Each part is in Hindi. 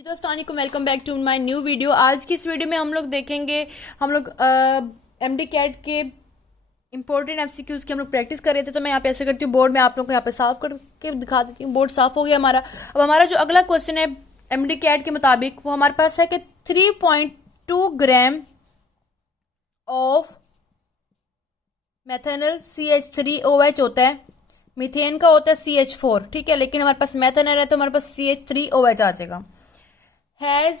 जी दोस्तों, वालेकुम, welcome back to my new video. आज की इस वीडियो में हम लोग देखेंगे, हम लोग एमडी कैट के इंपॉर्टेंट एमसीक्यूज की हम लोग प्रैक्टिस कर रहे थे। तो मैं यहाँ पे ऐसे करती हूँ, बोर्ड में आप लोगों को यहाँ पे साफ करके दिखा देती हूँ। बोर्ड साफ हो गया हमारा। अब हमारा जो अगला क्वेश्चन है एमडी कैट के मुताबिक, वो हमारे पास है कि 3.2 ग्राम ऑफ मेथेनल CH3OH होता है, मीथेन का होता है CH4, ठीक है, लेकिन हमारे पास मेथेनल है तो हमारे पास CH3OH आ जाएगा। Has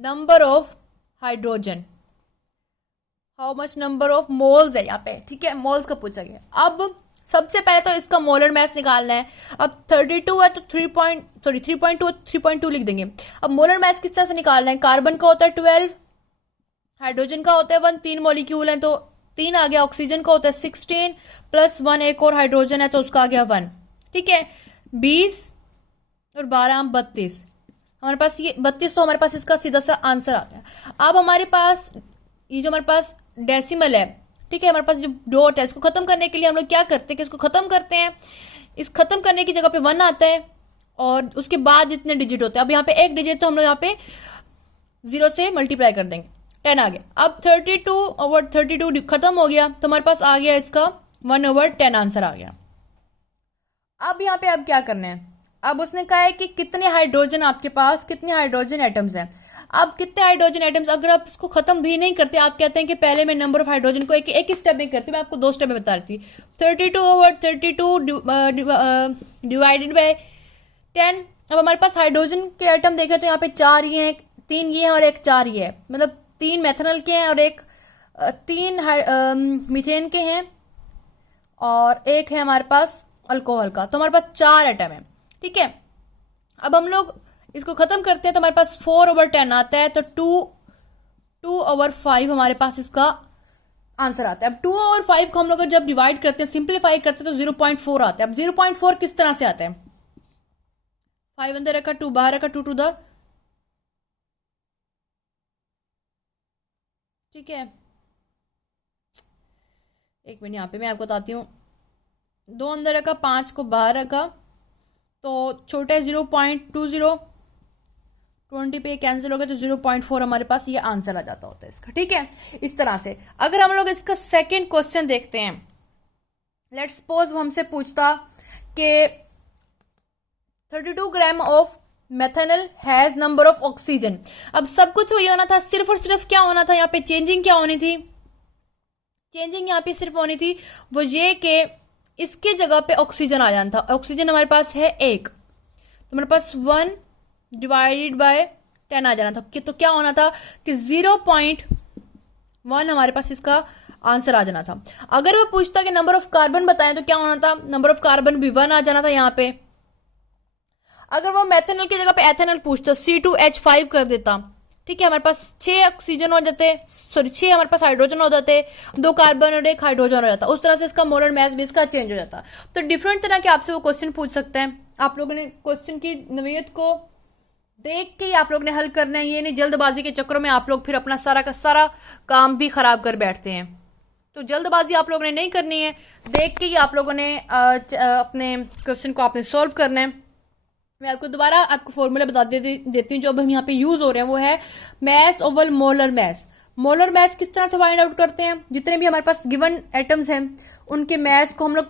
number of hydrogen, how much number of moles है यहाँ पे, ठीक है, मोल्स का पूछा गया। अब सबसे पहले तो इसका मोलर मैस निकालना है। अब 32 है तो 3.2 लिख देंगे। अब मोलर मैस किस तरह से निकालना है? कार्बन का होता है 12, हाइड्रोजन का होता है 1, 3 मॉलिक्यूल है तो 3 आ गया। ऑक्सीजन का होता है 16 प्लस 1 एक और हाइड्रोजन है तो उसका आ गया 1, ठीक है। 20 और 12 32, हमारे पास ये 32, तो हमारे पास इसका सीधा सा आंसर आ गया। अब हमारे पास ये जो हमारे पास डेसिमल है, ठीक है, हमारे पास जो डॉट है, इसको खत्म करने के लिए हम लोग क्या करते हैं कि इसको खत्म करते हैं। इस खत्म करने की जगह पे 1 आता है और उसके बाद जितने डिजिट होते हैं, अब यहाँ पे एक डिजिट तो हम लोग यहाँ पे 0 से मल्टीप्लाई कर देंगे, 10 आ गया। अब 32/32 खत्म हो गया तो हमारे पास आ गया इसका 1/10 आंसर आ गया। अब यहाँ पे अब क्या करना है? अब उसने कहा है कि कितने हाइड्रोजन आपके पास, कितने हाइड्रोजन एटम्स हैं। अब कितने हाइड्रोजन एटम्स, अगर आप इसको खत्म भी नहीं करते, आप कहते हैं कि पहले मैं नंबर ऑफ हाइड्रोजन को एक ही स्टेप में करती हूँ, मैं आपको 2 स्टेप में बता रही थी। 32/32 डिवाइडेड बाय 10। अब हमारे पास हाइड्रोजन के एटम देखें तो यहाँ पे 4 ये हैं, 3 ये हैं और एक 4 ये है, मतलब 3 मेथनल के हैं और एक 3 मीथेन के हैं और एक है हमारे पास अल्कोहल का। तो हमारे पास 4 एटम है, ठीक है। अब हम लोग इसको खत्म करते हैं तो हमारे पास 4/10 आता है, तो 2/5 हमारे पास इसका आंसर आता है। अब 2/5 को हम लोग जब डिवाइड करते हैं, सिंप्लीफाई करते हैं तो 0.4 आता है। अब 0.4 किस तरह से आता है? 5 अंदर रखा, 2 बाहर रखा, 2 टू द, ठीक है। एक मिनट, यहाँ पे मैं आपको बताती हूँ। 2 अंदर रखा, 5 को बाहर रखा, तो छोटा 0.20, 20 पे कैंसिल हो गया तो 0.4 हमारे पास ये आंसर आ जाता होता है इसका, ठीक है। इस तरह से अगर हम लोग इसका सेकंड क्वेश्चन देखते हैं, लेट्स सपोज वो हमसे पूछता कि 32 gram of methanal has number of oxygen. अब सब कुछ वही होना था, सिर्फ और सिर्फ क्या होना था यहाँ पे, चेंजिंग क्या होनी थी? चेंजिंग यहाँ पे सिर्फ होनी थी वो ये कि इसके जगह पे ऑक्सीजन आ जाना था। ऑक्सीजन हमारे पास है 1, तो हमारे पास 1 डिवाइडेड बाय 10 आ जाना था। तो क्या होना था कि 0.1 हमारे पास इसका आंसर आ जाना था। अगर वो पूछता कि नंबर ऑफ कार्बन बताएं तो क्या होना था? नंबर ऑफ कार्बन भी 1 आ जाना था यहाँ पे। अगर वो मेथेनल की जगह पे एथेनल पूछता, C2H5 कर देता, ठीक है, हमारे पास 6 ऑक्सीजन हो जाते, सॉरी 6 हमारे पास हाइड्रोजन हो जाते, 2 कार्बन और 1 हाइड्रोजन हो जाता। उस तरह से इसका मोलर मैस भी इसका चेंज हो जाता। तो डिफरेंट तरह के आपसे वो क्वेश्चन पूछ सकते हैं। आप लोगों ने क्वेश्चन की नवीयत को देख के ही आप लोग ने हल करना है, ये नहीं जल्दबाजी के चक्करों में आप लोग फिर अपना सारा का सारा काम भी खराब कर बैठते हैं। तो जल्दबाजी आप लोगों ने नहीं करनी है, देख के ही आप लोगों ने अपने क्वेश्चन को आपने सॉल्व करना है। मैं आपको दोबारा आपको फॉर्मूला बता देती हूँ जो अब हम यहाँ पे यूज हो रहे हैं, वो है mass over molar mass. Molar mass किस तरह से फाइंड आउट करते हैं? जितने भी हमारे पास गिवन एटम्स हैं उनके मैस को हम लोग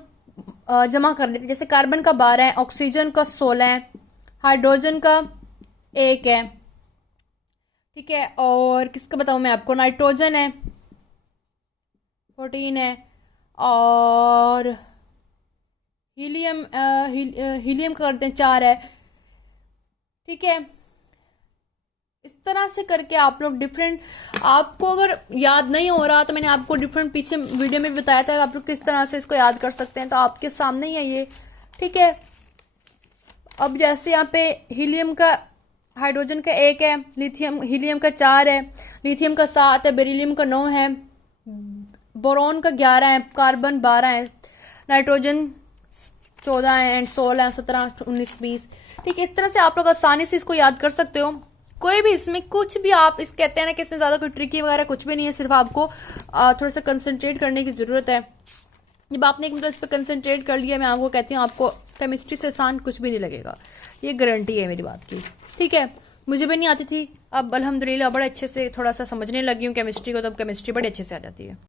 जमा कर लेते हैं। जैसे कार्बन का 12 है, ऑक्सीजन का 16 है, हाइड्रोजन का 1 है, ठीक है, और किसका बताऊं मैं आपको, नाइट्रोजन है 14 है, और हीलियम का करते हैं 4 है, ठीक है। इस तरह से करके आप लोग डिफरेंट, आपको अगर याद नहीं हो रहा तो मैंने आपको डिफरेंट पीछे वीडियो में बताया था आप लोग किस तरह से इसको याद कर सकते हैं, तो आपके सामने ही है ये, ठीक है। अब जैसे यहाँ पे हीलियम का, हाइड्रोजन का 1 है, हीलियम का 4 है, लिथियम का 7 है, बेरिलियम का 9 है, बोरॉन का 11 है, कार्बन 12 है, नाइट्रोजन 14 है, एंड 16 है, 17 19 20, ठीक है। इस तरह से आप लोग आसानी से इसको याद कर सकते हो। कोई भी इसमें कुछ भी आप इस कहते हैं ना कि इसमें ज्यादा कोई ट्रिकी वगैरह कुछ भी नहीं है, सिर्फ आपको थोड़ा सा कंसंट्रेट करने की जरूरत है। जब आपने एक मिनट इस पर कंसंट्रेट कर लिया, मैं आपको कहती हूँ आपको केमिस्ट्री से आसान कुछ भी नहीं लगेगा, ये गारंटी है मेरी बात की, ठीक है। मुझे भी नहीं आती थी, अब अल्हम्दुलिल्लाह बड़े अच्छे से थोड़ा सा समझने लगी हूँ केमिस्ट्री को, तब केमिस्ट्री बड़े अच्छे से आ जाती है।